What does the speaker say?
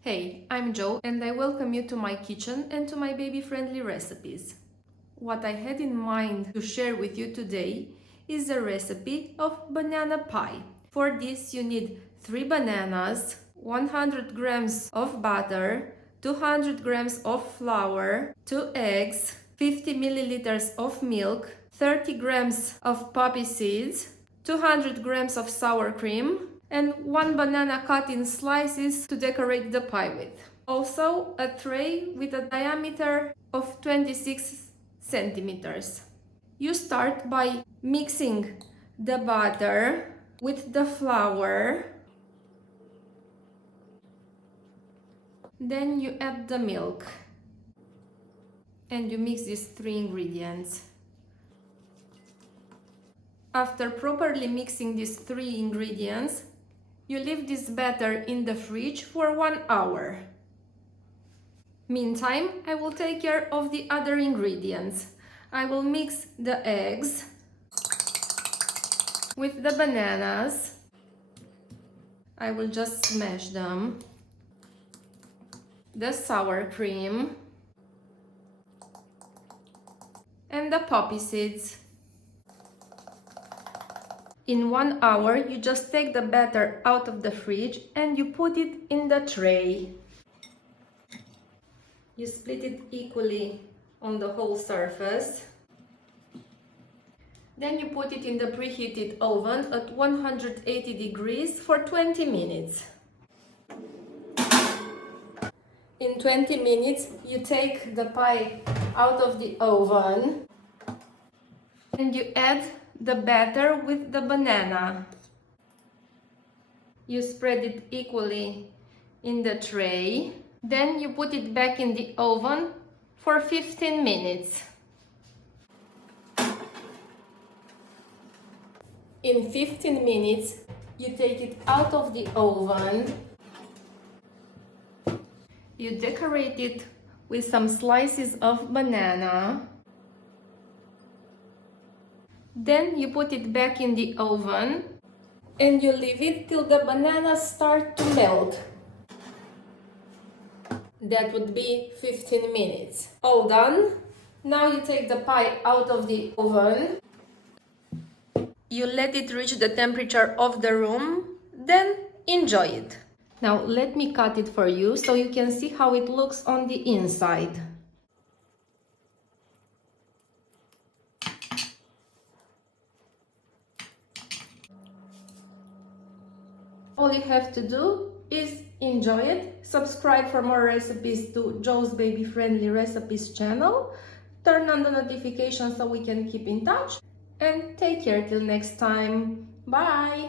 Hey, I'm Jo and I welcome you to my kitchen and to my baby-friendly recipes. What I had in mind to share with you today is a recipe of banana pie. For this you need 3 bananas, 100 grams of butter, 200 grams of flour, 2 eggs, 50 milliliters of milk, 30 grams of poppy seeds, 200 grams of sour cream, and 1 banana cut in slices to decorate the pie with. Also, a tray with a diameter of 26 centimeters. You start by mixing the butter with the flour. Then you add the milk. And you mix these 3 ingredients. After properly mixing these 3 ingredients, you leave this batter in the fridge for 1 hour. Meantime, I will take care of the other ingredients. I will mix the eggs with the bananas. I will just smash them. The sour cream and the poppy seeds. In 1 hour, you just take the batter out of the fridge and you put it in the tray. You split it equally on the whole surface. Then you put it in the preheated oven at 180 degrees for 20 minutes. In 20 minutes, you take the pie out of the oven and you add the batter with the banana. You spread it equally in the tray. Then you put it back in the oven for 15 minutes. In 15 minutes, you take it out of the oven. You decorate it with some slices of banana. Then you put it back in the oven and you leave it till the bananas start to melt. That would be 15 minutes. All done. Now you take the pie out of the oven. You let it reach the temperature of the room, then enjoy it. Now let me cut it for you so you can see how it looks on the inside. All you have to do is enjoy it, subscribe for more recipes to Jo's Baby Friendly Recipes channel, turn on the notifications so we can keep in touch, and take care till next time. Bye!